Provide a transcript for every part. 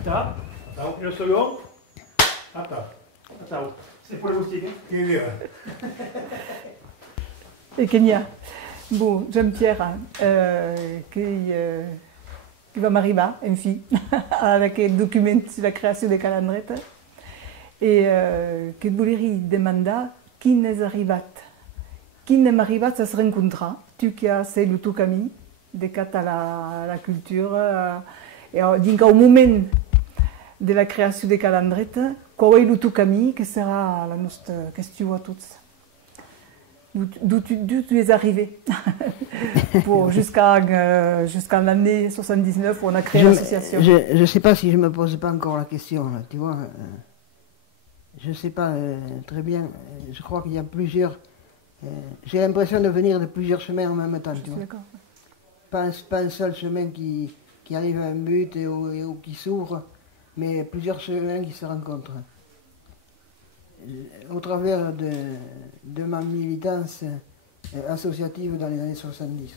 Attends. Et le second. Attends. C'est pour les moustiques. Et Kenya. Bon, Jean-Pierre, qui va m'arriver, une fille, avec un document sur la création des calendrettes, et que voulait demander qui n'est arrivé. Qui n'est arrivé, ça se rencontre. Tu qui as c'est le tout camille, des cas à la culture, et au moment de la création des calendrettes, quoi est le tout camille, que sera la notre question à tous. D'où tu es arrivé jusqu'à l'année 79 où on a créé l'association. Je ne sais pas si je ne me pose pas encore la question, là, tu vois. Je ne sais pas très bien. Je crois qu'il y a plusieurs... j'ai l'impression de venir de plusieurs chemins en même temps, tu vois. Pas un seul chemin qui arrive à un but ou qui s'ouvre, mais plusieurs chemins qui se rencontrent. Au travers de ma militance associative dans les années 70.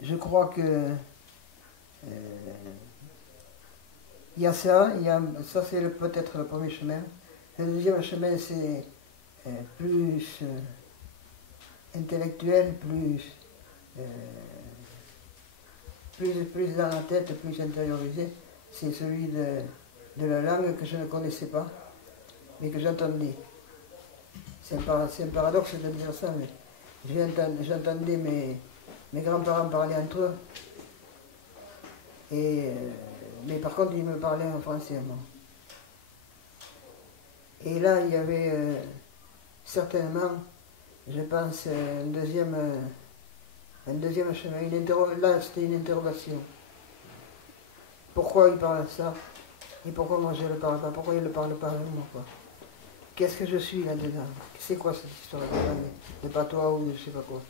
Je crois que il y a ça, ça c'est peut-être le premier chemin. Le deuxième chemin c'est plus intellectuel, plus dans la tête, plus intériorisé. C'est celui de la langue que je ne connaissais pas, mais que j'entendais. C'est un paradoxe de dire ça, mais j'entendais mes grands-parents parler entre eux, mais par contre ils me parlaient en français, moi. Et là il y avait certainement, je pense, un deuxième chemin, là c'était une interrogation. Pourquoi ils parlent ça? Et pourquoi moi je ne le parle pas? Pourquoi ils ne le parlent pas avec moi, quoi? Qu'est-ce que je suis là-dedans? C'est quoi cette histoire de patois ou de je sais pas quoi?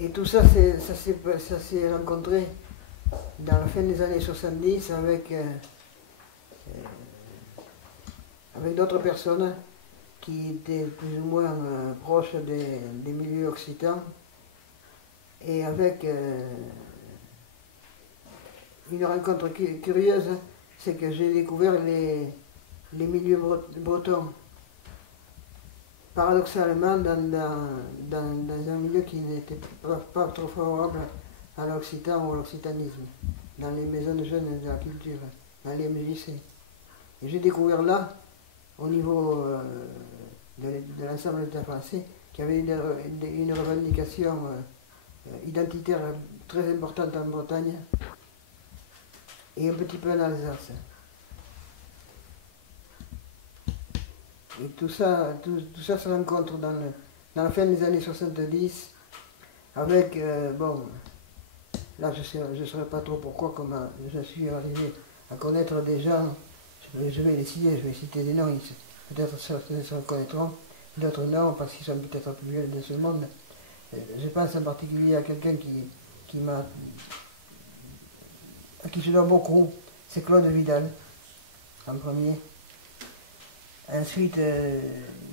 Et tout ça, ça s'est rencontré dans la fin des années 70 avec d'autres personnes qui étaient plus ou moins proches des milieux occitans et avec une rencontre curieuse, c'est que j'ai découvert les milieux bretons. Paradoxalement, dans un milieu qui n'était pas trop favorable à l'occitan ou à l'occitanisme, dans les maisons de jeunes de la culture, dans les musiciens. Et j'ai découvert là, au niveau de l'ensemble de l'État français, qu'il y avait une revendication identitaire très importante en Bretagne, et un petit peu en Alsace. Et tout ça se rencontre dans la fin des années 70, avec, bon, là je ne saurais pas trop pourquoi, comment je suis arrivé à connaître des gens, je vais les citer, je vais citer des noms, peut-être certains se reconnaîtront, d'autres non, parce qu'ils sont peut-être plus vieux de ce monde. Je pense en particulier à quelqu'un à qui je dois beaucoup, c'est Claude Vidal, en premier. Ensuite,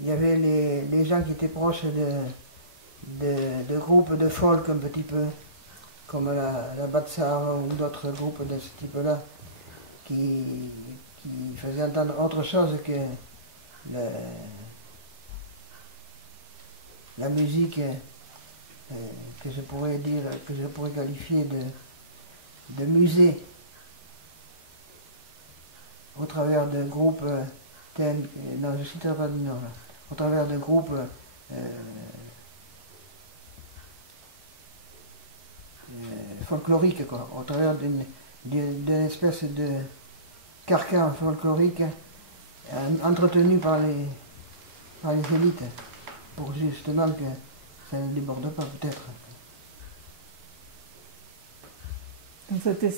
il y avait les gens qui étaient proches de groupes de folk un petit peu, comme la Batsar ou d'autres groupes de ce type-là, qui faisaient entendre autre chose que la musique que je pourrais qualifier de musée, au travers de groupes non, je ne citerai pas de nom, là, au travers de groupes folkloriques, quoi, au travers d'une espèce de carcan folklorique entretenu par les élites, pour justement que ça ne déborde pas, peut-être. C'était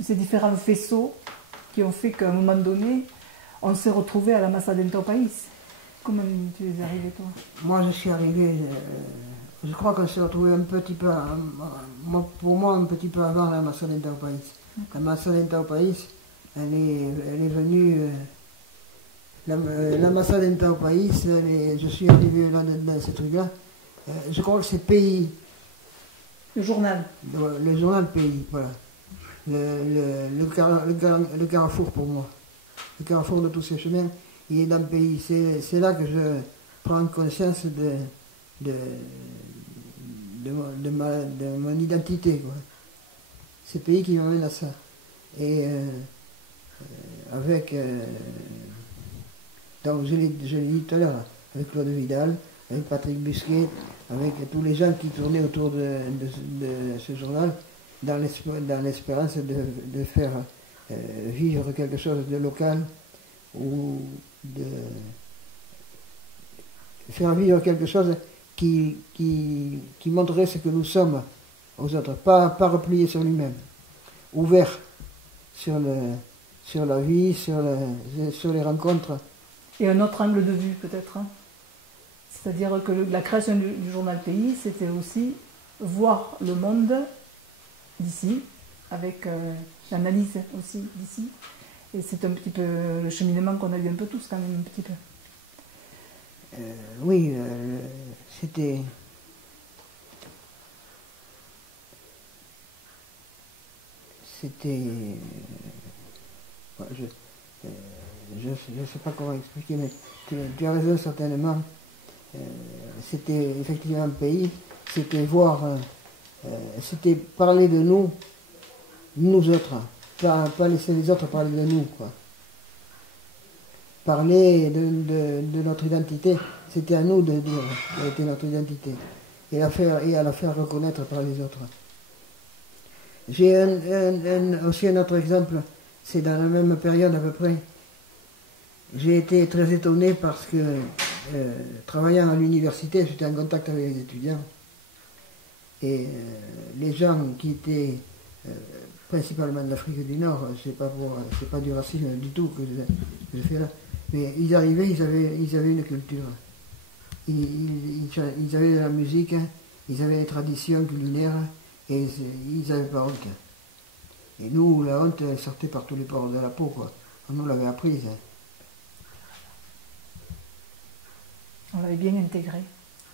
ces différents faisceaux qui ont fait qu'à un moment donné, on s'est retrouvé à la Massa d'Entao País. Comment tu es arrivé, toi? Moi, je suis arrivé, je crois qu'on s'est retrouvé un petit peu, pour moi, un petit peu avant la Massa d'Entao País. La Massa d'Entao País, elle est venue, la Massa d'Entao País, je suis arrivé là, dans ce truc-là. Je crois que c'est Pays Le journal. Le journal Pays, voilà. Le carrefour pour moi. Le carrefour de tous ces chemins, il est dans le Pays. C'est là que je prends conscience de mon identité, quoi. C'est le Pays qui m'amène à ça. Et avec, donc je l'ai dit tout à l'heure, avec Claude Vidal, avec Patrick Busquet, avec tous les gens qui tournaient autour de ce journal, dans l'espérance de faire vivre quelque chose de local, ou de faire vivre quelque chose qui montrerait ce que nous sommes aux autres, pas replié sur lui-même, ouvert sur la vie, sur les rencontres. Et un autre angle de vue peut-être. Hein. C'est-à-dire que la création du journal Pays, c'était aussi voir le monde d'ici, avec l'analyse aussi d'ici. Et c'est un petit peu le cheminement qu'on a eu un peu tous quand même, un petit peu. Oui, c'était... Je ne sais pas comment expliquer, mais tu as raison certainement. C'était effectivement un pays, c'était voir, c'était parler de nous, nous autres, pas laisser les autres parler de nous, quoi. Parler de notre identité, c'était à nous de dire quelle était notre identité, et à la faire reconnaître par les autres. J'ai aussi un autre exemple, c'est dans la même période à peu près. J'ai été très étonné parce que, travaillant à l'université, j'étais en contact avec les étudiants. Et les gens qui étaient principalement d'Afrique du Nord, c'est pas du racisme du tout que je fais là, mais ils arrivaient, ils avaient une culture. Ils avaient de la musique, ils avaient des traditions culinaires, et ils n'avaient pas honte. Et nous, la honte, elle sortait par tous les pores de la peau, quoi. On nous l'avait apprise. On l'avait bien intégré.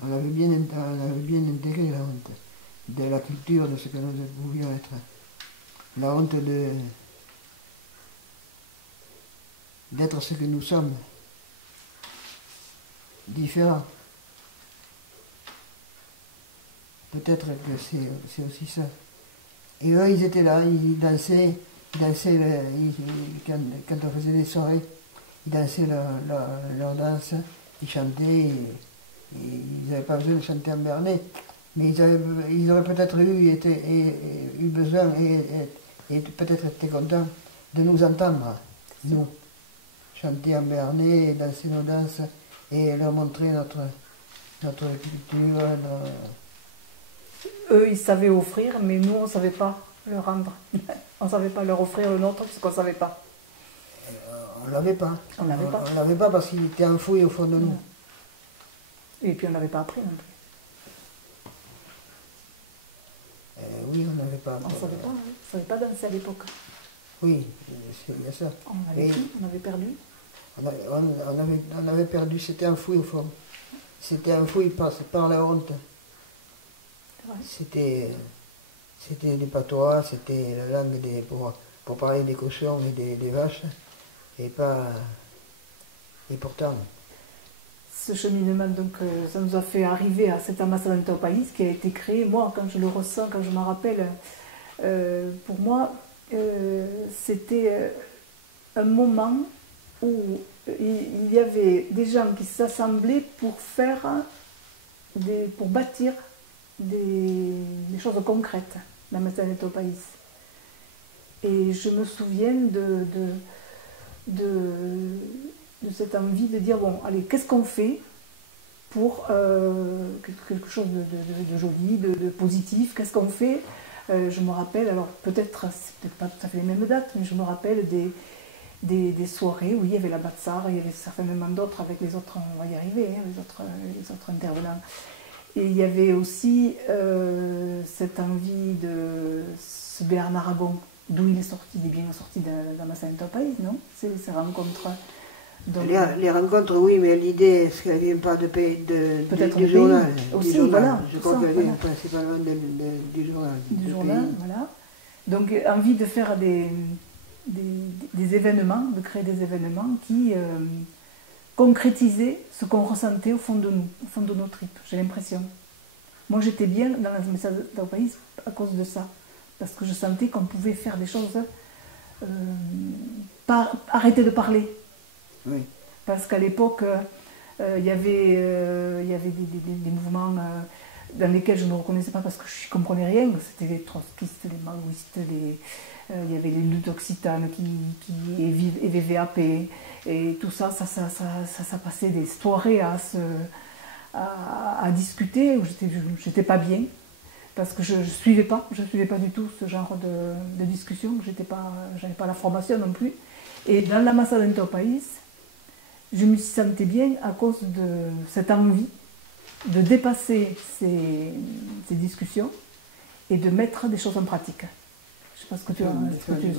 On avait bien intégré la honte de la culture, de ce que nous pouvions être. La honte d'être ce que nous sommes, différents. Peut-être que c'est aussi ça. Et eux, ils étaient là, ils dansaient quand on faisait des soirées, ils dansaient leur danse, ils chantaient, et ils n'avaient pas besoin de chanter en bernet, mais ils auraient peut-être eu besoin et peut-être été contents de nous entendre, nous, chanter en bernet, danser nos danses, et leur montrer notre culture. Eux, ils savaient offrir, mais nous, on ne savait pas leur rendre. On ne savait pas leur offrir le nôtre, parce qu'on ne savait pas. On ne l'avait pas. On ne l'avait pas. On ne l'avait pas parce qu'il était enfoui au fond de nous. Et puis on n'avait pas appris non plus. Oui, on n'avait pas. On ne savait pas, hein. On ne savait pas danser à l'époque. Oui, il y a ça. On avait tout, on avait perdu. On avait perdu, c'était enfoui au fond. C'était enfoui par la honte. C'était des patois, c'était la langue pour parler des cochons et des vaches, et pourtant. Ce cheminement, donc, ça nous a fait arriver à cet Ammassament au Pays qui a été créé. Moi, quand je le ressens, quand je m'en rappelle, pour moi, c'était un moment où il y avait des gens qui s'assemblaient pour bâtir des choses concrètes dans Ammassament au Pays. Et je me souviens de cette envie de dire, bon, allez, qu'est-ce qu'on fait pour quelque chose de joli, de positif, qu'est-ce qu'on fait? Je me rappelle, alors peut-être, c'est peut-être pas tout à fait les mêmes dates, mais je me rappelle des soirées où il y avait la Batsar, il y avait certainement d'autres avec les autres, on va y arriver, hein, les autres intervenants. Et il y avait aussi cette envie de ce Bernard Aragon, d'où il est sorti, il est bien sorti d'Ammassament au Pays, non? Ces rencontres Donc, Les rencontres, oui, mais l'idée, est-ce qu'elle vient pas peut-être du journal aussi, du journal. voilà. Je crois ça, qu'elle voilà. vient principalement du journal. Du journal, voilà. Donc envie de faire des événements, de créer des événements qui concrétisaient ce qu'on ressentait au fond de nous, au fond de nos tripes, j'ai l'impression. Moi j'étais bien dans la message d'un pays à cause de ça, parce que je sentais qu'on pouvait faire des choses, arrêter de parler. Oui. Parce qu'à l'époque, il y avait des mouvements dans lesquels je ne me reconnaissais pas parce que je ne comprenais rien. C'était les trotskistes, les maoïstes, il y avait les luttes occitanes et VVAP. Et tout ça, ça passait des soirées à discuter où j'étais pas bien. Parce que je ne suivais pas du tout ce genre de discussion. J'avais pas la formation non plus. Et dans la Massa Dentro País, je me sentais bien à cause de cette envie de dépasser ces discussions et de mettre des choses en pratique. Je ne sais pas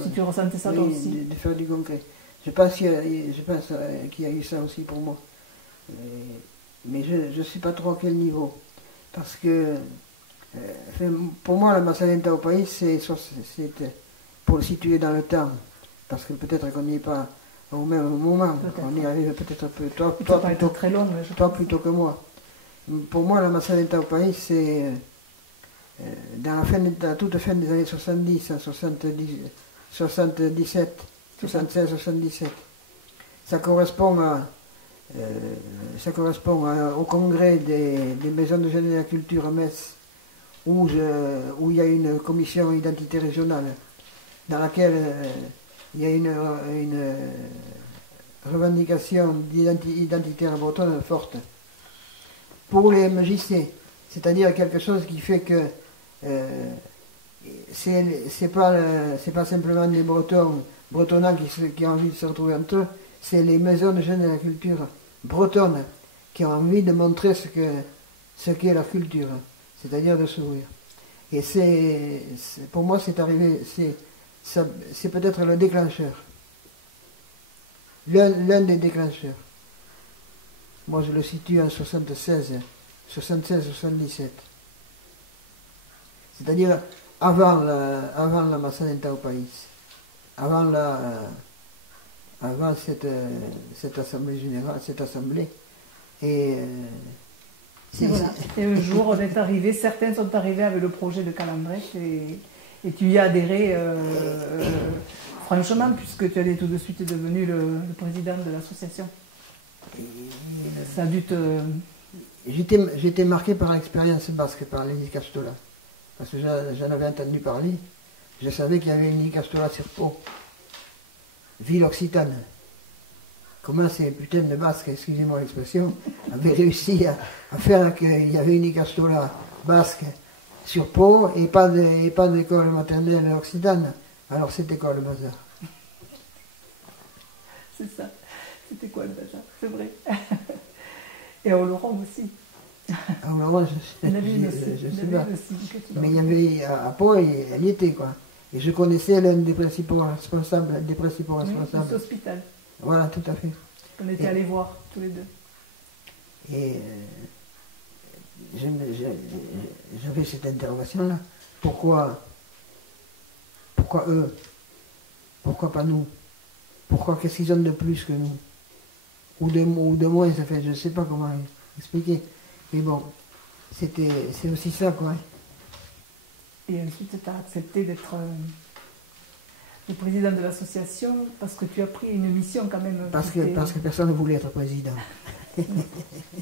si tu ressentais ça toi aussi. De faire du concret. Je pense qu'il y a eu ça aussi pour moi. Mais je ne sais pas trop à quel niveau. Parce que pour moi, la Massa Dentro País, c'est pour le situer dans le temps. Parce que peut-être qu'on n'y est pas au même moment, on y arrive peut-être un peu. Toi plutôt que moi. Pour moi, la Massa Dentro País, c'est dans la toute fin des années 70, en 77, 76-77. Ça correspond au congrès des maisons de jeunes et de la culture à Metz, où il y a une commission identité régionale, dans laquelle il y a une revendication identitaire bretonne forte pour les MJC, c'est-à-dire quelque chose qui fait que c'est pas simplement les bretonnants qui ont envie de se retrouver entre eux, c'est les maisons de jeunes de la culture bretonne qui ont envie de montrer ce qu'est la culture, c'est-à-dire de s'ouvrir. Et pour moi c'est arrivé, c'est peut-être le déclencheur, l'un des déclencheurs. Moi je le situe en 76-77. C'est-à-dire avant la Massa Dentro País, avant cette assemblée générale, cette assemblée. Et voilà. Et un jour, certains sont arrivés avec le projet de Calandret et tu y as adhéré franchement, puisque tu es tout de suite devenu le président de l'association. Ça a dû te... J'étais marqué par l'expérience basque, par l'Ikastola. Parce que j'en avais entendu parler. Je savais qu'il y avait une Ikastola sur Pau, ville occitane. Comment ces putains de basques, excusez-moi l'expression, avaient réussi à faire qu'il y avait une Ikastola basque sur Pau et pas d'école maternelle occitane. Alors c'était quoi le bazar? C'est ça. C'était quoi le bazar? C'est vrai. Et à Oloron aussi. À Oloron, je sais pas. Mais il y avait à Pau, elle y était quoi. Et je connaissais l'un des principaux responsables. Oui, l'hôpital. Voilà, tout à fait. On était allés voir tous les deux. Et j'avais cette interrogation-là. Pourquoi eux? Pourquoi pas nous? Pourquoi qu'est-ce qu'ils ont de plus que nous? Ou de moins, ça fait, je ne sais pas comment expliquer. Mais bon, c'est aussi ça, quoi. Et ensuite, tu as accepté d'être le président de l'association parce que tu as pris une mission quand même. Parce que personne ne voulait être président.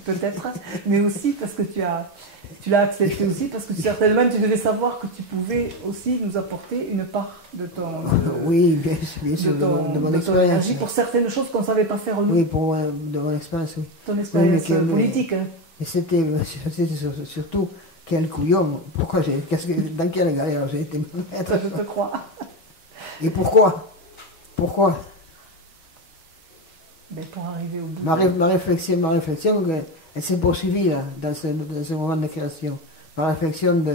Peut-être, mais aussi parce que tu l'as accepté aussi, parce que certainement tu devais savoir que tu pouvais aussi nous apporter une part de ton... oui, bien sûr, de mon expérience. Pour certaines choses qu'on ne savait pas faire nous. Oui, de mon expérience, oui. Ton expérience politique. Mais c'était surtout quel couillon. Dans quelle galère j'ai été mettre? Je te crois. Et pourquoi? Ben pour arriver au bout. Ma réflexion, elle s'est poursuivie là, dans ce moment de création. Ma réflexion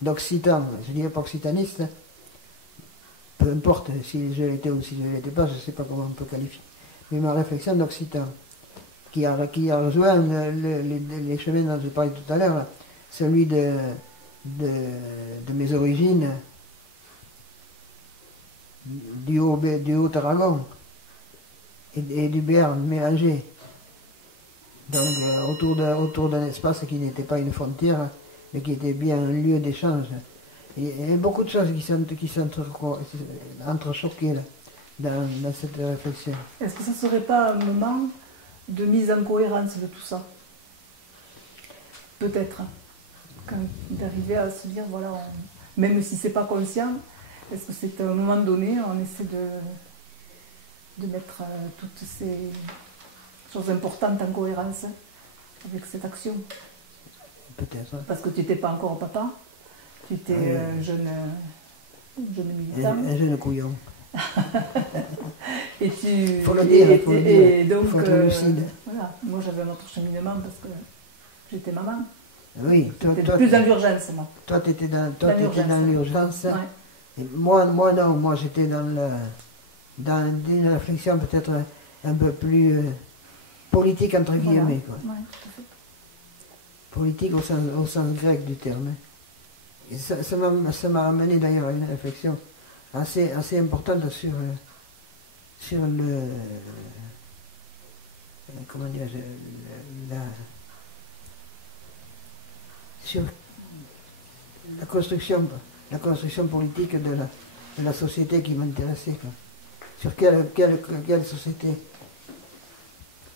d'occitan, je ne dirais pas occitaniste, peu importe si je l'étais ou si je ne l'étais pas, je ne sais pas comment on peut qualifier. ma réflexion d'occitan, qui a rejoint les chemins dont je parlais tout à l'heure, celui de mes origines du Haut-Aragon et du Béarn mélangé. Donc autour d'un espace qui n'était pas une frontière, mais qui était bien un lieu d'échange. Et beaucoup de choses qui s'entrechoquaient dans cette réflexion. Est-ce que ça ne serait pas un moment de mise en cohérence de tout ça? Peut-être. Quand d'arriver à se dire, voilà, même si c'est pas conscient, est-ce que c'est à un moment donné, on essaie de mettre toutes ces choses importantes en cohérence avec cette action? Peut-être. Parce que tu n'étais pas encore papa, tu étais jeune militant. Un jeune couillon. Et tu. Faut le dire, et donc, faut être lucide. Voilà, moi j'avais un autre cheminement parce que j'étais maman. Oui, toi, plus dans l'urgence, moi. Toi, tu étais dans l'urgence. Ouais. Et moi, non, moi j'étais dans une réflexion peut-être un peu plus politique, entre guillemets. Quoi. Ouais, tout à fait. Politique au sens grec du terme. Et ça m'a amené d'ailleurs à une réflexion assez importante sur le. Comment dire, sur la construction politique de la société qui m'intéressait. Sur quelle société?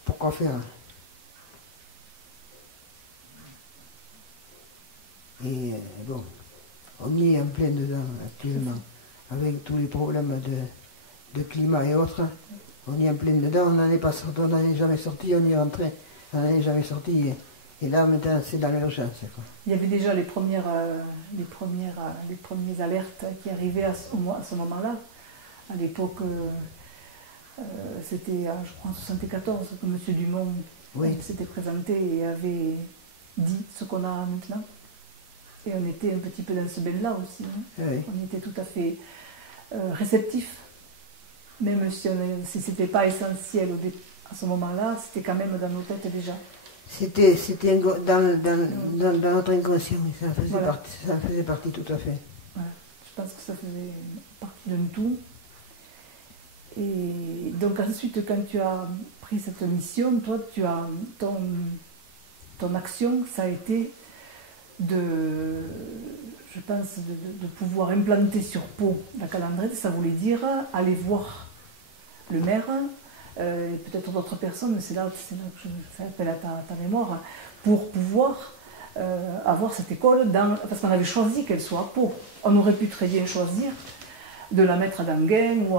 Pourquoi faire? Et bon, on y est en plein dedans actuellement, avec tous les problèmes de climat et autres. On y est en plein dedans, on n'en est pas sorti, on n'en est jamais sorti, on y est rentré, on n'en est jamais sorti. Et là, maintenant, c'est dans l'urgence. Il y avait déjà les premières alertes qui arrivaient à ce moment-là. À l'époque, c'était, je crois, en 1974 que M. Dumont s'était présenté et avait dit ce qu'on a maintenant. Et on était un petit peu dans ce bain-là aussi. Hein. Oui. On était tout à fait réceptifs. Même si ce n'était pas essentiel à ce moment-là, c'était quand même dans nos têtes déjà. C'était dans notre inconscient, ça faisait partie tout à fait. Voilà. Je pense que ça faisait partie d'un tout. Et donc ensuite, quand tu as pris cette mission, toi, ton action, ça a été je pense, de pouvoir implanter sur Pau la calandrette. Ça voulait dire aller voir le maire, et peut-être d'autres personnes, c'est là que je fais appel à ta mémoire, pour pouvoir avoir cette école, parce qu'on avait choisi qu'elle soit à Pau. On aurait pu très bien choisir de la mettre à Danguin ou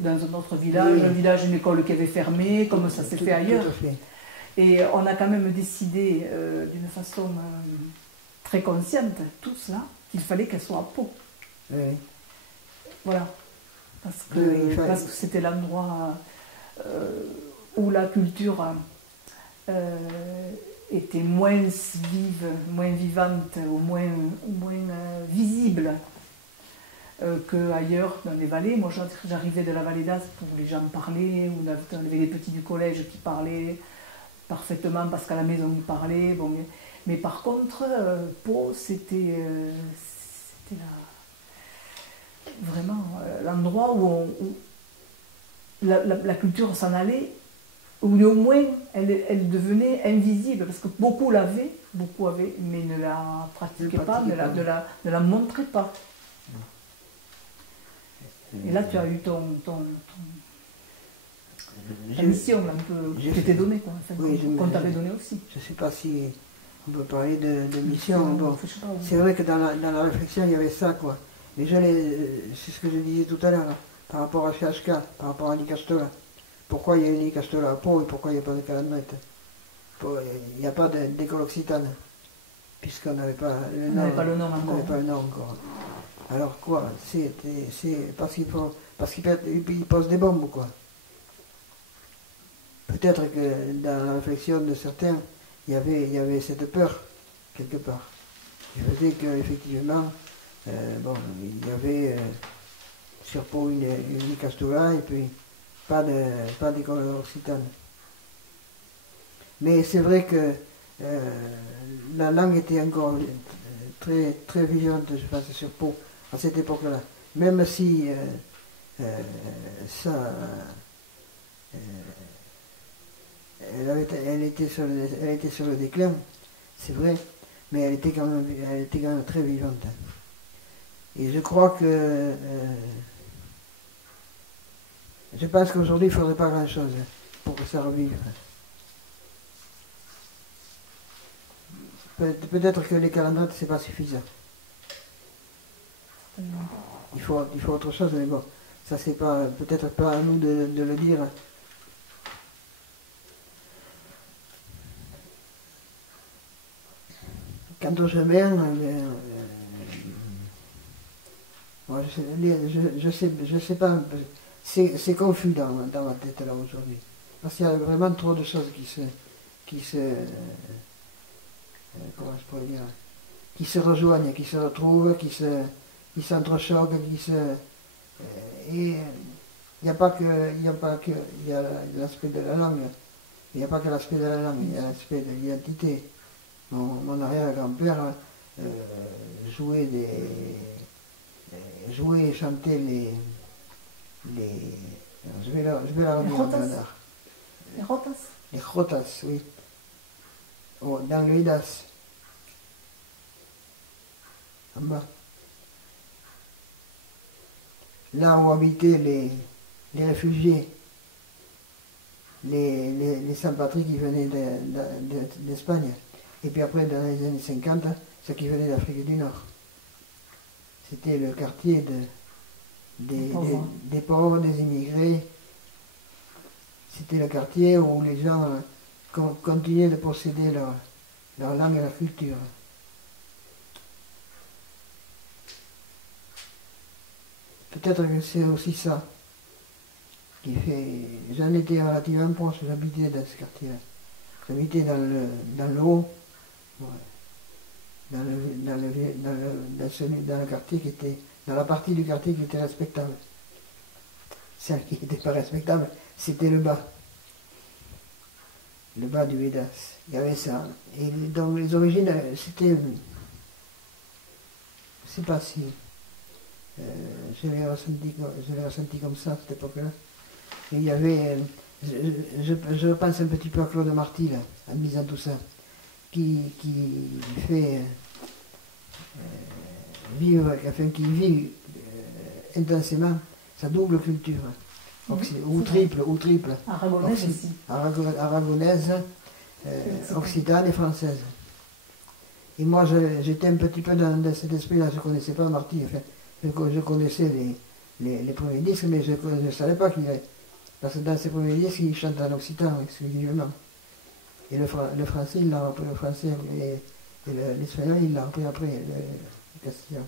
dans un autre village, un village, une école qui avait fermé, comme ça s'est fait ailleurs. Et on a quand même décidé d'une façon très consciente, tout cela, qu'il fallait qu'elle soit à Pau. Oui. Voilà. Parce que c'était l'endroit où la culture était moins vive, moins vivante, ou moins visible qu'ailleurs dans les vallées. Moi, j'arrivais de la vallée d'Aspe où les gens parlaient, où on avait les petits du collège qui parlaient parfaitement parce qu'à la maison ils parlaient. Bon, mais par contre, Pau, c'était vraiment l'endroit où la culture s'en allait, où au moins elle devenait invisible, parce que beaucoup avaient, mais ne la pratiquaient pas, ne la montraient pas. Et là, tu as eu ta mission un peu qui t'était donnée, quoi, enfin, qu'on t'avait donnée aussi. Je ne sais pas si on peut parler de mission. Bon, c'est vrai que dans la réflexion, il y avait ça, quoi. Mais c'est ce que je disais tout à l'heure, par rapport à CHK, par rapport à Nicastola. Pourquoi il y a une Nicastola à Pau et pourquoi il n'y a pas de calandrette? Il n'y a pas d'école occitane, puisqu'on n'avait pas le nom. On n'avait pas le nom encore. Alors quoi? C'est parce qu'il pose des bombes, quoi. Peut-être que dans la réflexion de certains, il y avait cette peur, quelque part. Qui faisait qu'effectivement, il y avait sur Pau une Nicastola, et puis pas d'école occitane. Mais c'est vrai que la langue était encore très, très vivante, je pense, sur Pau, à cette époque-là. Même si ça, elle était sur le déclin, c'est vrai, mais elle était quand même très vivante. Et je crois que, je pense qu'aujourd'hui, il ne faudrait pas grand-chose pour que ça revive. Peut-être que les calendrettes, c'est pas suffisant. Il faut autre chose, mais bon, ça c'est pas, peut-être pas à nous de le dire. Quant aux chemins, moi, je sais pas, c'est confus dans ma tête là aujourd'hui. Parce qu'il y a vraiment trop de choses comment je pourrais dire, qui se rejoignent, qui se retrouvent, qui s'entrechoquent, et il n'y a pas que l'aspect de la langue, il n'y a pas que l'aspect de la langue, il y a l'aspect de l'identité. Mon arrière-grand-père jouait et chantait je vais la redire en Bernard. Les rotas. Les jotas, oui. Oh, dans le Hidas. En bas. Là où habitaient les réfugiés, les sans-patries qui venaient d'Espagne. Et puis après, dans les années 50, ceux qui venaient d'Afrique du Nord. C'était le quartier des pauvres, des immigrés. C'était le quartier où les gens continuaient de posséder leur langue et leur culture. Peut-être que c'est aussi ça qui fait... J'en étais relativement proche, j'habitais dans ce quartier-là. J'habitais dans le haut, dans le quartier qui était... Dans la partie du quartier qui était respectable. Celle qui n'était pas respectable, c'était le bas. Le bas du Hidas. Il y avait ça. Et donc les origines, c'était... Je ne sais pas si... je l'ai ressenti comme ça à cette époque-là. Et il y avait... je pense un petit peu à Claude Marty, là, en disant tout ça, qui fait... qui vit intensément sa double culture, ou triple, Aragonaise aussi. Aragonaise, occitane et française. Et moi j'étais un petit peu dans cet esprit-là, je ne connaissais pas Marty, enfin, je connaissais les premiers disques, mais je ne savais pas qu'il avait, parce que dans ses premiers disques, il chante en occitan exclusivement. Et le français, il l'a repris, le français, et l'espagnol, il l'a repris après, le castillan.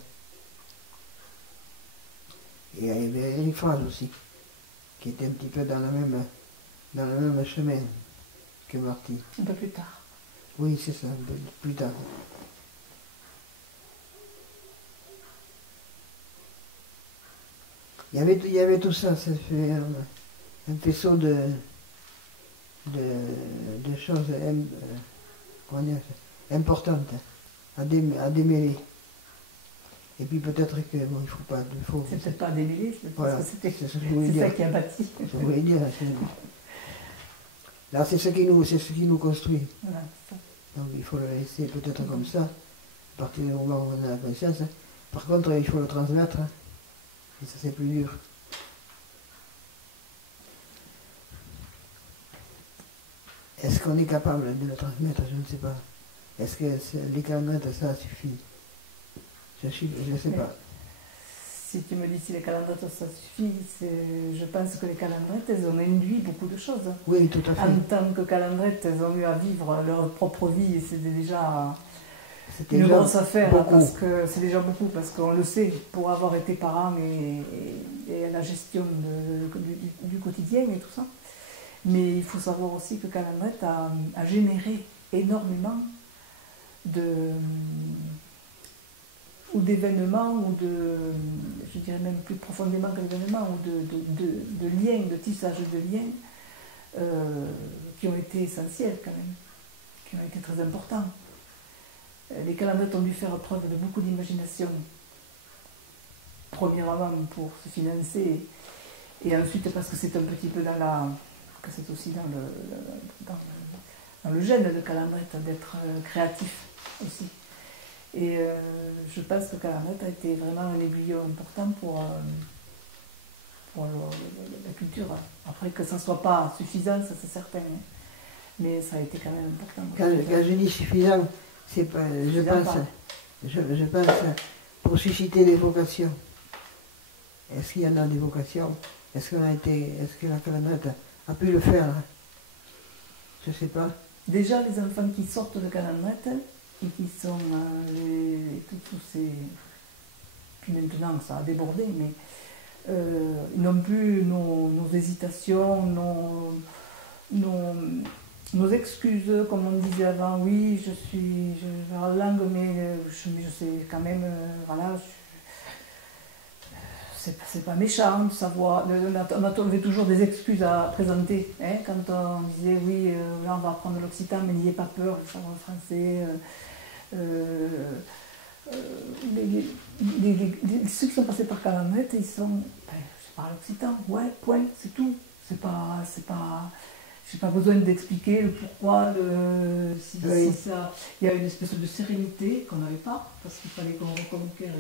Et il y avait Eric Franz aussi, qui était un petit peu dans le même chemin que Marty. Un peu plus tard. Oui, c'est ça, un peu plus tard. Il y avait tout ça, ça fait un faisceau de choses importantes à démêler. Et puis peut-être que bon, il faut pas. C'est peut-être pas démêler, voilà, c'est ce que je voulais dire. ça qui a bâti. Je voulais dire. Là, c'est ce qui nous construit. Voilà, ça. Donc il faut le laisser peut-être comme ça, à partir du moment où on a la conscience. Par contre, il faut le transmettre. Et ça, c'est plus dur. Est-ce qu'on est capable de le transmettre? Je ne sais pas. Est-ce que les calendrettes, ça suffit? Je ne sais pas. Si tu me dis si les calendrettes, ça suffit, je pense que les calendrettes, elles ont induit beaucoup de choses. Oui, tout à fait. En tant que calendrettes, elles ont eu à vivre leur propre vie et c'était déjà une grosse affaire, parce que c'est déjà beaucoup, parce qu'on le sait, pour avoir été parent et à la gestion du quotidien et tout ça. Mais il faut savoir aussi que Calendrette a généré énormément d'événements, ou de, je dirais même plus profondément que d'événements, ou de liens, de tissage de liens, qui ont été essentiels quand même, qui ont été très importants. Les Calandrettes ont dû faire preuve de beaucoup d'imagination, premièrement pour se financer, et ensuite parce que c'est un petit peu que c'est aussi dans le gène de Calandrette d'être créatif aussi. Et je pense que Calandrette a été vraiment un aiguillon important pour la culture. Après que ça ne soit pas suffisant, ça c'est certain, hein. Mais ça a été quand même important. Quand je dis suffisant, c'est pas, je pense pour susciter des vocations. Est-ce qu'il y en a des vocations? Est-ce que la Calandrette a pu le faire? Je ne sais pas. Déjà, les enfants qui sortent de Calandrette et qui sont tous ces... Puis maintenant, ça a débordé, mais non plus nos hésitations, nos excuses, comme on disait avant. Oui, je vais à la langue, mais je sais quand même, voilà, c'est pas méchant de savoir. On a trouvé toujours des excuses à présenter, hein, quand on disait oui, là on va apprendre l'occitan, mais n'ayez pas peur de savoir le français. Ceux qui sont passés par Calandrette, ils sont, je parle l'occitan, ouais, point, c'est tout. J'ai pas besoin d'expliquer le pourquoi, si ça. Il y a une espèce de sérénité qu'on n'avait pas, parce qu'il fallait qu'on reconquiert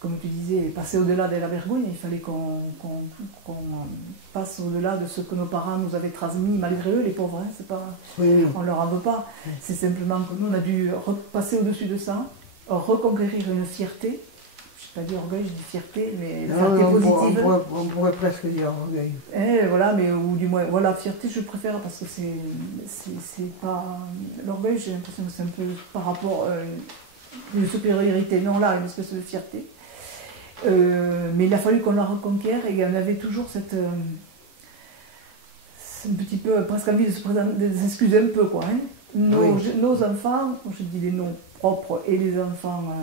comme tu disais, passer au-delà de la vergogne. Il fallait qu'on passe au-delà de ce que nos parents nous avaient transmis, malgré eux, les pauvres, hein, c'est pas, Oui. on leur en veut pas. C'est simplement que nous, on a dû repasser au-dessus de ça, reconquérir une fierté. Je ne vais pas dire orgueil, je dis fierté, mais fierté positive. On pourrait presque dire orgueil. Voilà, mais ou du moins, voilà, fierté, je préfère, parce que c'est pas... L'orgueil, j'ai l'impression que c'est un peu par rapport à une supériorité. Non, là, une espèce de fierté. Mais il a fallu qu'on la reconquiert, et il y en avait toujours cette... un petit peu, presque envie de se présenter, de s'excuser un peu, quoi. Hein. Nos enfants, je dis les noms propres, et les enfants...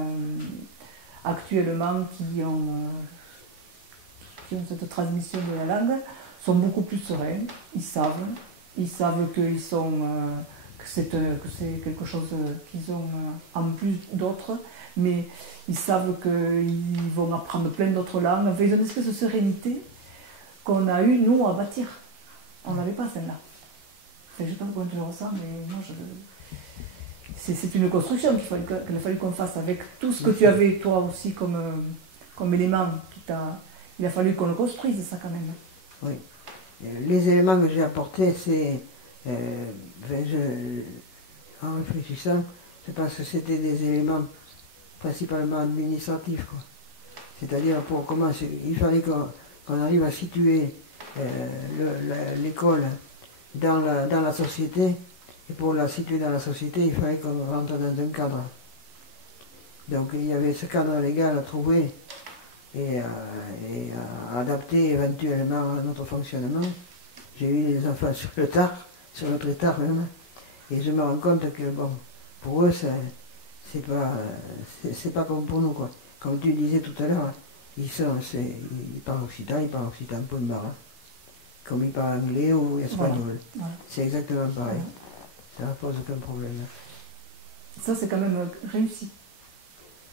actuellement qui ont cette transmission de la langue, sont beaucoup plus sereins. Ils savent qu'ils sont, que c'est quelque chose qu'ils ont en plus d'autres, mais ils savent qu'ils vont apprendre plein d'autres langues. Enfin, ils ont une espèce de sérénité qu'on a eu, nous, à bâtir. On n'avait pas celle-là. Enfin, je ne sais pas comment tu le ressens, mais moi, c'est une construction qu'il a fallu qu'on fasse avec tout ce que tu avais toi aussi comme élément. Il a fallu qu'on le construise, ça, quand même. Oui. Les éléments que j'ai apportés, c'est... en réfléchissant, je pense que c'était des éléments principalement administratifs, quoi. C'est-à-dire, pour commencer, il fallait qu'on arrive à situer l'école dans la société. Et pour la situer dans la société, il fallait qu'on rentre dans un cadre. Donc il y avait ce cadre légal à trouver et à adapter éventuellement à notre fonctionnement. J'ai eu les enfants sur le très tard même, et je me rends compte que bon, pour eux, c'est pas comme pour nous, quoi. Comme tu disais tout à l'heure, ils parlent occitan, point barre. Comme ils parlent anglais ou espagnol. Voilà. C'est exactement pareil. Voilà. Ça ne pose aucun problème. Ça, c'est quand même réussi.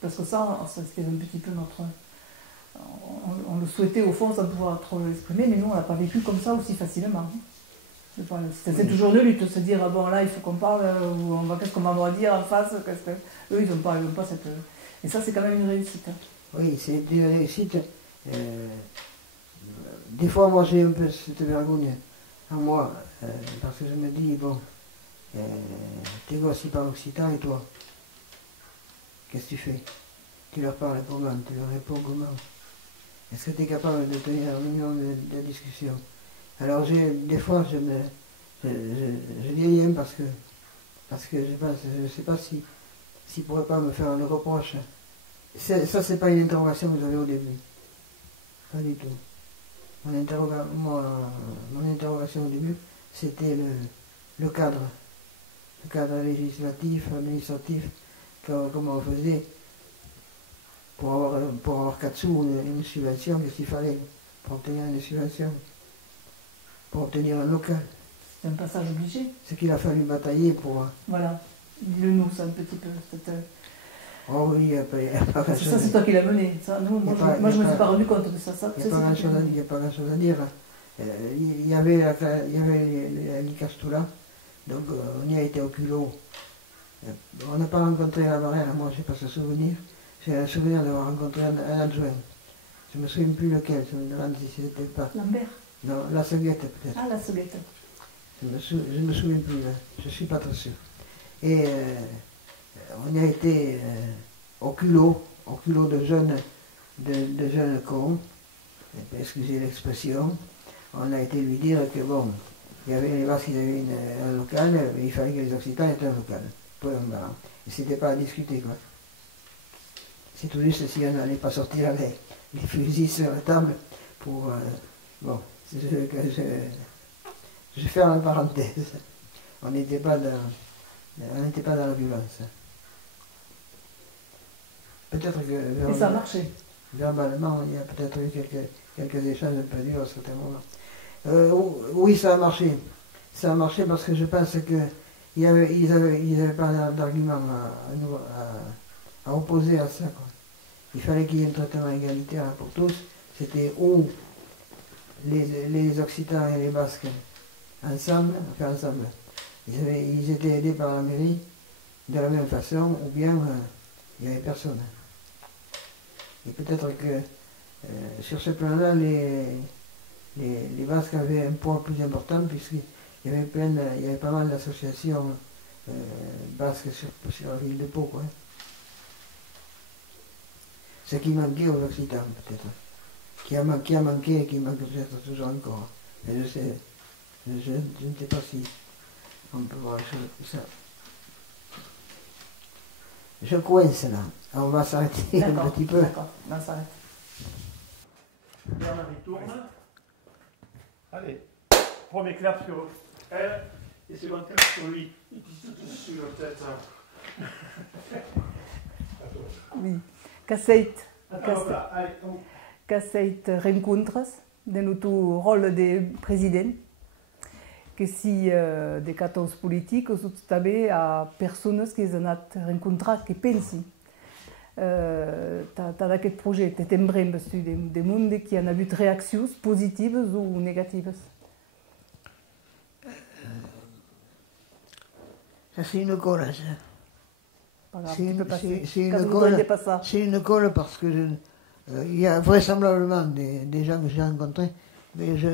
Parce que ça c'était un petit peu notre... On le souhaitait au fond sans pouvoir trop l'exprimer, mais nous, on ne l'a pas vécu comme ça aussi facilement. C'est toujours de lutte de se dire, bon là, il faut qu'on parle, ou qu'est-ce qu'on va dire en face, eux, ils n'ont pas cette... Et ça, c'est quand même une réussite. Oui, c'est une réussite. Des fois, moi, j'ai un peu cette vergogne en moi, parce que je me dis, bon, tes gosses, ils parlent occitan, et toi, qu'est-ce que tu fais? Tu leur parles comment? Tu leur réponds comment? Est-ce que tu es capable de tenir un minimum de discussion? Alors, des fois, je dis rien parce que je ne sais pas s'ils ne pourraient pas me faire le reproche. Ça, c'est pas une interrogation que vous avez au début. Pas du tout. Mon interrogation au début, c'était le cadre. le cadre législatif, administratif, comme on faisait pour avoir 4 sous une subvention, qu'est-ce qu'il fallait pour obtenir une subvention, pour obtenir un local. C'est un passage obligé. Ce qu'il a fallu batailler pour... Voilà, dis-le-nous ça un petit peu. Oh oui, il n'y a pas grand-chose Ça, c'est toi qui l'as mené. Ça, non, moi, je ne me suis pas rendu compte de ça. Il n'y a pas grand-chose à dire. Il y avait l'Icastoula, donc on y a été au culot. On n'a pas rencontré la marraine, moi je n'ai pas ce souvenir. J'ai un souvenir d'avoir rencontré un adjoint. Je ne me souviens plus lequel, je me demande si c'était pas... Lambert. Non, la Seguette peut-être. Ah, la Seguette. Je ne me souviens plus, là. Je ne suis pas très sûr. Et on y a été au culot de jeunes cons, excusez l'expression. On a été lui dire que bon, il y avait les Basques qui avaient un local, mais il fallait que les Occitans aient un local. Et c'était pas à discuter, quoi. C'est tout juste si on n'allait pas sortir les fusils sur la table pour... bon, je ferme la parenthèse. On n'était pas dans la violence. Peut-être que... Et ça a marché. Verbalement, il y a peut-être eu quelques échanges un peu durs à certains moments. Oui, ça a marché. Ça a marché parce que je pense qu'ils n'avaient pas d'argument à opposer à ça, quoi. Il fallait qu'il y ait un traitement égalitaire pour tous. C'était ou les Occitans et les Basques ensemble. Ils étaient aidés par la mairie de la même façon, ou bien il n'y avait personne. Et peut-être que sur ce plan-là, les Basques avaient un poids plus important, puisqu'il y avait pas mal d'associations basques sur la ville de Pau, quoi. Ce qui manquait aux Occitans, peut-être. Qui a manqué et qui manque peut-être toujours encore. Mais je ne sais pas si on peut voir ça. Je coince là. On va s'arrêter un petit peu. D'accord, on s'arrête. Bernard il tourne. Allez, premier clap sur elle et second clap sur lui. Sur la tête. Oui. Caseit Allez, donc. reencontres de notre rôle de président, que si des 14 politiques, sont també a personnes que s'han anat rencontrar, que pensi. Tant aquest projet, t'es membre de monde qui en a eu réactions positives ou négatives. Ça c'est une colle, ça. C'est une colle parce que il y a vraisemblablement des gens que j'ai rencontrés, mais je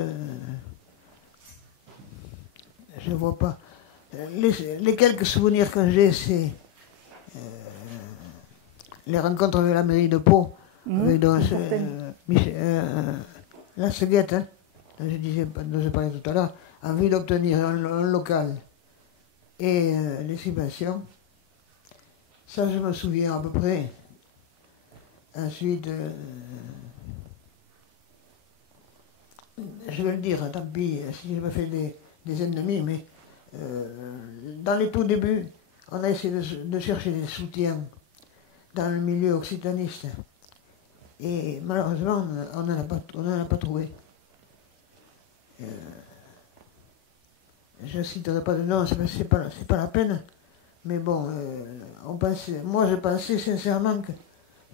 ne vois pas. Les quelques souvenirs que j'ai, c'est les rencontres avec la mairie de Pau, avec la Seguette, hein, dont je parlais tout à l'heure, en vue d'obtenir un local et les subventions. Ça, je me souviens à peu près. Ensuite, je vais le dire, tant pis si je me fais des ennemis, mais dans les tout débuts, on a essayé de chercher des soutiens dans le milieu occitaniste. Et malheureusement, on n'en a pas trouvé. Je ne citerai pas de nom, c'est pas la peine. Mais bon, moi je pensais sincèrement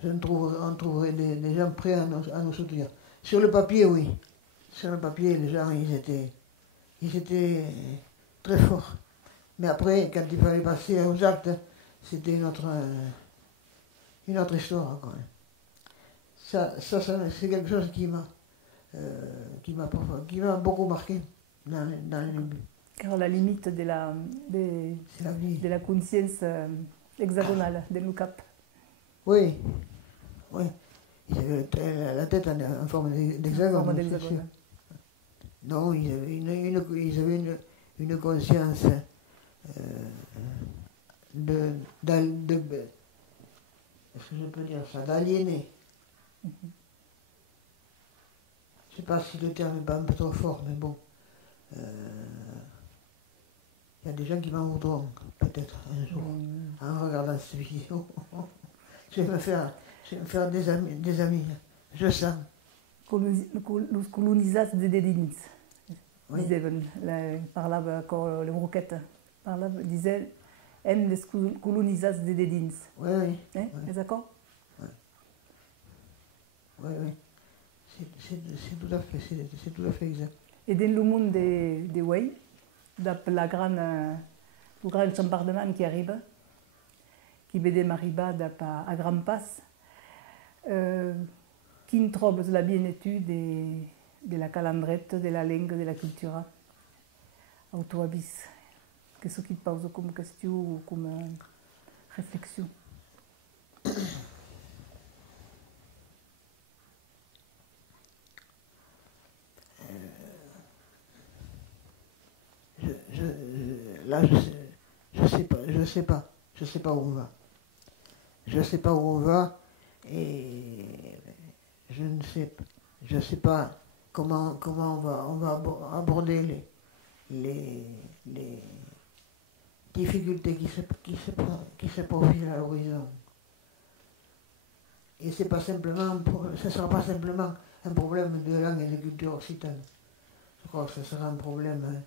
qu'on trouverait des gens prêts à nous soutenir. Sur le papier, oui. Sur le papier, les gens, ils étaient très forts. Mais après, quand il fallait passer aux actes, c'était une autre histoire, quoi. Ça c'est quelque chose qui m'a beaucoup marqué dans les débuts. Car la limite de la conscience hexagonale de l'UCAP. Oui, oui. Ils avaient la tête en forme d'hexagone. Non, ils avaient une conscience est-ce que je peux dire ça, d'aliéné. Je ne sais pas si le terme n'est pas un peu trop fort, mais bon. Il y a des gens qui m'en voudront, peut-être un jour, en regardant cette vidéo. Je vais me faire des amis, je sens. Los colonizats de dedins. Oui. Disaven, parlava con les roquetes. Disait, en les colonisats de dedins. Oui, oui. Hein? Oui. Est d'accord? Oui, oui. C'est tout à fait exact. Et dans le monde de Wei, d'après le grand chambardement qui arrive, qui vedem arribar à Grand Pas, qui trouve la bienitude de la calandrette, de la langue, de la culture autoabis. Qu'est-ce qui te pose comme question ou comme réflexion? Là, je sais pas où on va. Je sais pas où on va et je sais pas comment on va aborder les difficultés qui se profilent à l'horizon. Et ce ne sera pas simplement un problème de langue et de culture occitane. Je crois que ce sera un problème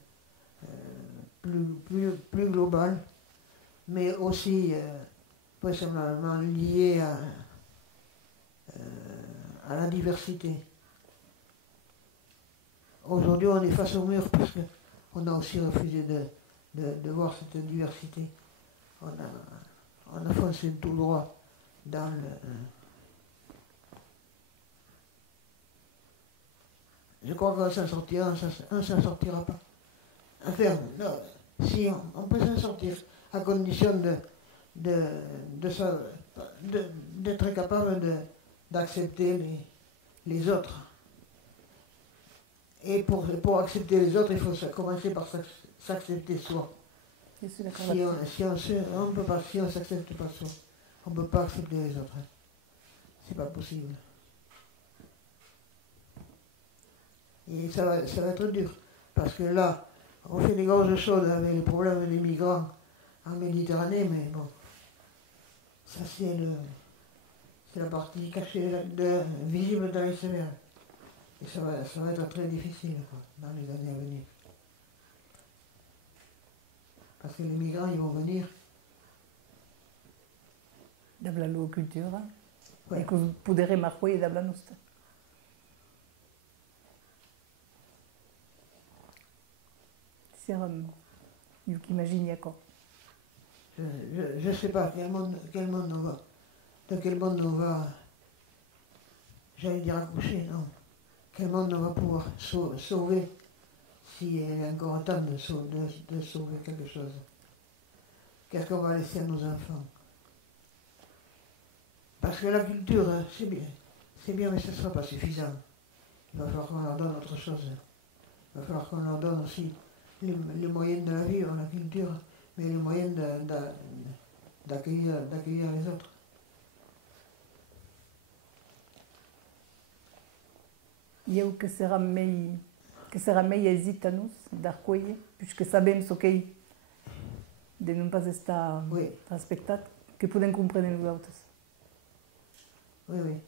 plus global, mais aussi possiblement lié à la diversité. Aujourd'hui, on est face au mur parce qu'on a aussi refusé de voir cette diversité. On a foncé tout droit dans le... Je crois qu'on s'en sortira, on s'en sortira pas. Enfin, non, si on peut s'en sortir, à condition d'être capable d'accepter les autres. Et pour accepter les autres, il faut commencer par s'accepter soi. Si on s'accepte pas soi, on ne peut pas accepter les autres. C'est pas possible. Et ça va être dur. Parce que là, on fait des grosses choses avec les problèmes des migrants en Méditerranée, mais bon, ça c'est la partie cachée, visible dans les semaines. Et ça va être très difficile quoi, dans les années à venir. Parce que les migrants, ils vont venir. D'abord la culture, Ouais. et que vous pouvez remarquer d'abord nous. C'est you qu'imagine quoi. Je ne sais pas quel monde on va. De quel monde on va, j'allais dire accoucher, non. Quel monde on va pouvoir sauver s'il est encore temps de sauver quelque chose. Qu'est-ce qu'on va laisser à nos enfants? Parce que la culture, c'est bien, mais ce ne sera pas suffisant. Il va falloir qu'on leur donne autre chose. Il va falloir qu'on leur donne aussi les moyens de la vivre, la culture, mais les moyens d'accueillir les autres. Eu que será meio hésite à nous d'accueillir, puisque sabem ce que de ne pas estar Oui. respectat, que podem comprendre les autres. Oui, oui.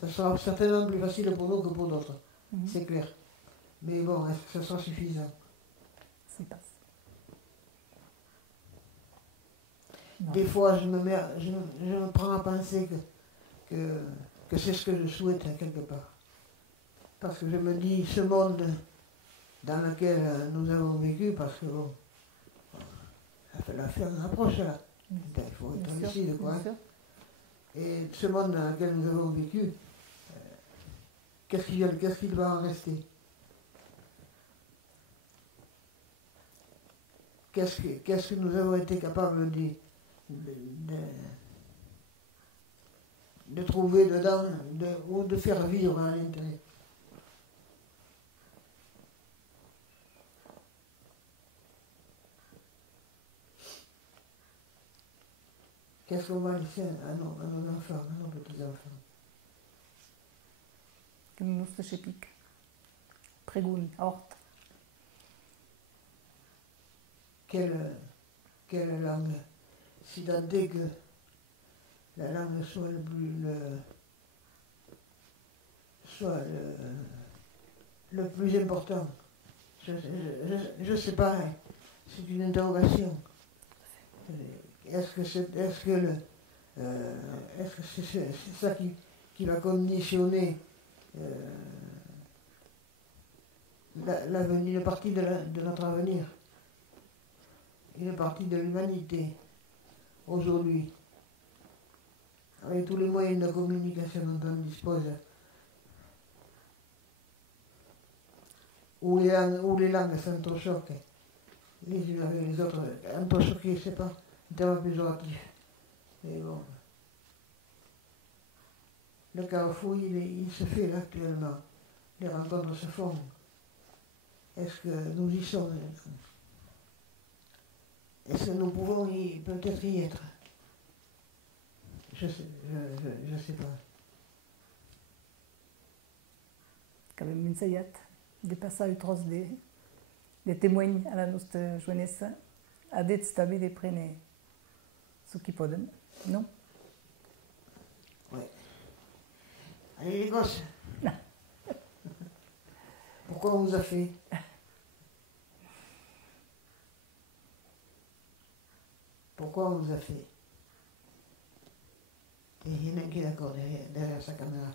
Ça sera certainement plus facile pour nous que pour d'autres, c'est clair. Mais bon, est-ce que ça sera suffisant? C'est pas. Des fois, je me prends à penser que c'est ce que je souhaite quelque part. Parce que je me dis, ce monde dans lequel nous avons vécu, parce que bon, la fin approche là. Il faut être lucide, quoi. Et ce monde dans lequel nous avons vécu, qu'est-ce qu'il va en rester? Qu'est-ce que nous avons été capables de trouver dedans ou de faire vivre à l'intérieur? Qu'est-ce qu'on va laisser à nos enfants, à nos petits-enfants? Que nous se pique. Pregun, hort. quelle langue, si tant est que la langue soit le plus important. Je sais pas, hein. C'est une interrogation. Est-ce que c'est ça qui va conditionner l'avenir, une partie de notre avenir, une partie de l'humanité aujourd'hui, avec tous les moyens de communication dont on dispose, où les langues s'entrechoquent les unes avec les autres, entrechoquées, c'est pas un terme péjoratif, mais bon. Le carrefour, il se fait là actuellement. Les rencontres se font. Est-ce que nous y sommes? Est-ce que nous pouvons peut-être y être? Je sais pas. Que avem ensaiat de passar utros de témoigner a la nostra joanesa, a dets també de prendre ce qui podem, non? Ouais. Allez les gosses. Pourquoi on vous a fait? Pourquoi on vous a fait? Et il y en a qui est d'accord derrière sa caméra.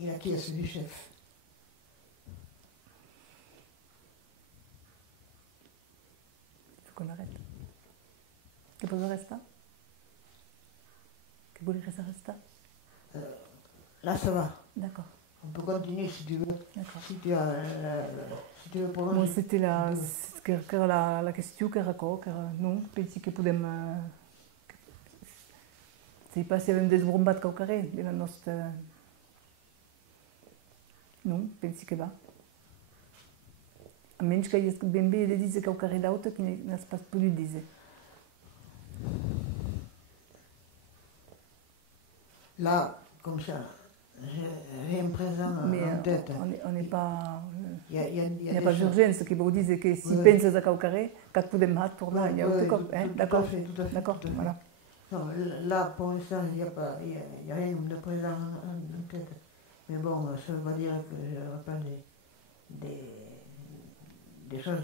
Il a qui est celui du chef. Il faut qu'on arrête. Que posa resta? Que voulez que ça resta? Là, ça va. D'accord. On peut continuer si tu veux. D'accord. Si tu veux prolonger. Bon, c'était la question que racó, que non, pensi que podem... C'est pas si avem desbrombat qu'au carrer de la nostra... Non, pensi que va. A menys que hi hagi ben bé de dir qu'au carrer d'autre que n'has pas pogut dir. Là, comme ça, j'ai un présent en tête. On n'est pas... Il n'y a pas d'urgence, qui veut dire que si penses à qu'au carrer, quand tu podem tornar, il y a un cop. D'accord, d'accord, voilà. Non, là, pour l'instant, il n'y a rien de présent en tête. Mais bon, ça ne veut pas dire que je n'aurai pas des choses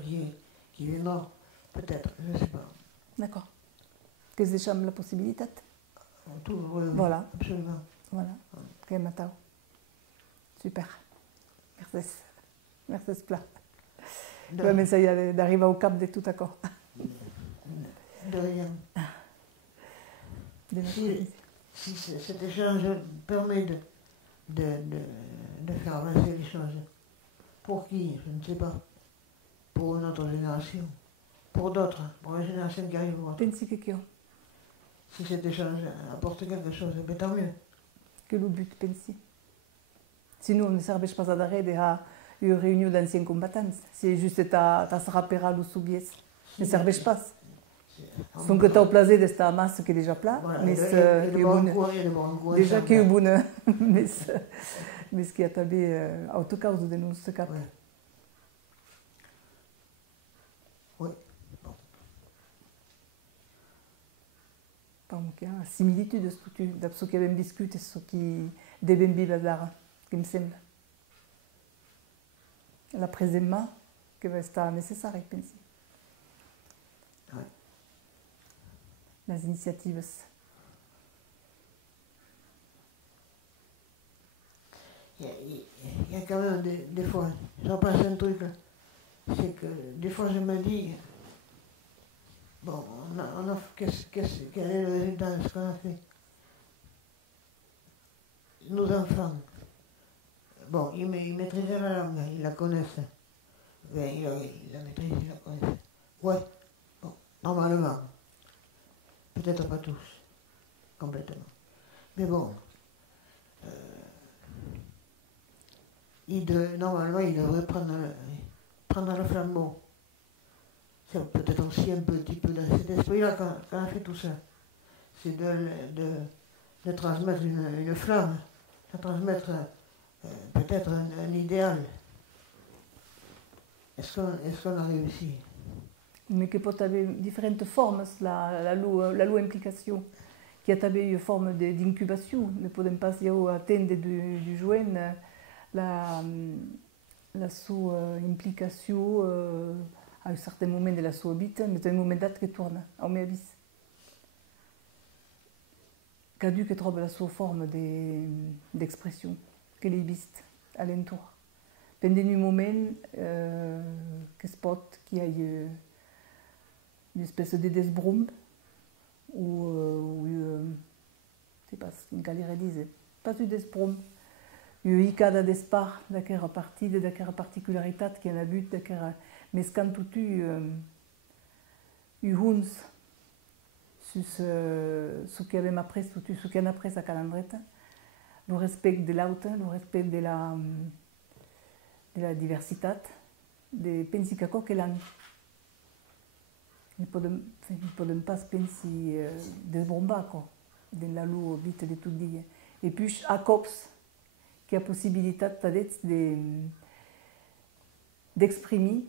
qui viendront. Peut-être, je ne sais pas. D'accord. Que se deixem la possibilitat. Tout, oui, Voilà. Absolument. Voilà. Que matau. Super. Merci. Merci, pla. Je vais essayer d'arriver au cap de tout accord. De rien. Si cet échange permet de faire avancer les choses, pour qui? Je ne sais pas. Pour une autre génération. Pour d'autres, pour la génération qui arrivera. Pensi que io. Si cet échange apporte quelque chose, ben tant mieux. Que le but, pensi. Sinon, ne serveix pas d'arrêt de une réunion d'anciens combattants. C'est juste ta rapera le soubies. Ne serveix pas. Son que t'as placé de esta masse qui est déjà plat, voilà, mais déjà qui est bonne, mais ce qui a tabé autocause de nous ce cap. Oui. Par qu'il y a similitude de ce qui avait discuté, ce qui devait vivre là, qui me semble. La présentement, que va être nécessaire, je pense. Oui. Les initiatives. Il y a quand même des fois, j'en passe un truc, c'est que des fois je me dis, bon, quel est le résultat de ce qu'on a fait? Nos enfants, bon, ils maîtrisaient la langue, ils la connaissent. Mais ils la maîtrisent, ils la connaissent. Ouais, bon, normalement. Peut-être pas tous, complètement. Mais bon, normalement, ils devraient prendre le flambeau. C'est peut-être aussi un petit peu dans cet esprit-là qu'on a fait tout ça. C'est de transmettre une flamme, de transmettre peut-être un idéal. Est-ce qu'on a réussi? mais qui peut avoir différentes formes, la loi implication, qui a une forme d'incubation, ne peut pas atteindre du joint la sua implication à un certain moment de la sua vie, mais un moment d'autre qui tourne, à mon avis. Cadu qui trouve la sua forme d'expression, qu'elle est viste à l'entour. Pendant un moment, que spot qui a une espèce de desbrum, ou je sais pas ce qu'une galerie disait, pas du desbrum, une icada d'espar, d'aquella partida, d'aquella particularitat qui en a but, d'aquella mescan tout huns, sur ce qu'il avait appris, ce qu'il a appris à Calandreta, le respect de l'autre, le respect de la diversité, de pensi que quoi qu'elle a. Ne podem pas penser desbrombar, quoi, dans la loi vite de tout dire. Et puis, à cops, qui a possibilité d'exprimer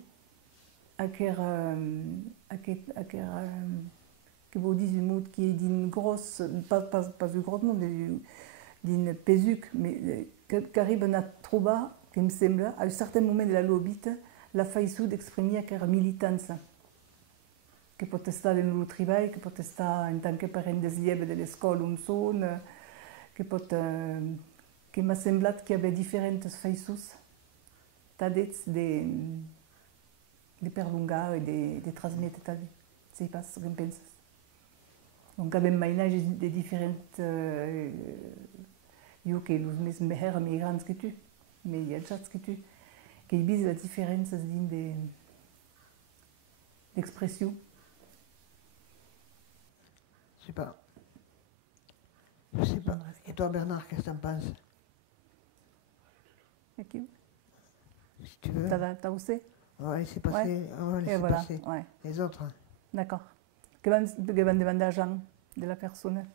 que vous dites un mot qui est d'une grosse, pas une grosse mot, d'une pesuc, mais qui arrive à trouver, qui me semble, à un certain moment de la lobite, la façon d'exprimer la militance. Che pot estar dans le travail, que pot estar en tant que parent des élèves de l'école on son, que m'a semblat qu'il y avait différentes façons de perlongar et de transmettre ta vie. C'est pas ce que je pense. Donc, avec mainage de différentes, io que los mes meilleurs mais grands que tu, mais il y a déjà que tu, qui visent la différence d'expression. Je sais pas. Je sais pas. Et toi, Bernard, qu'est-ce que t'en penses? Ok. Si tu veux. T'as aussi? On va laisser passer. On va laisser voilà, passer. ouais. Les autres. D'accord. Que van demander à Jean de la personne?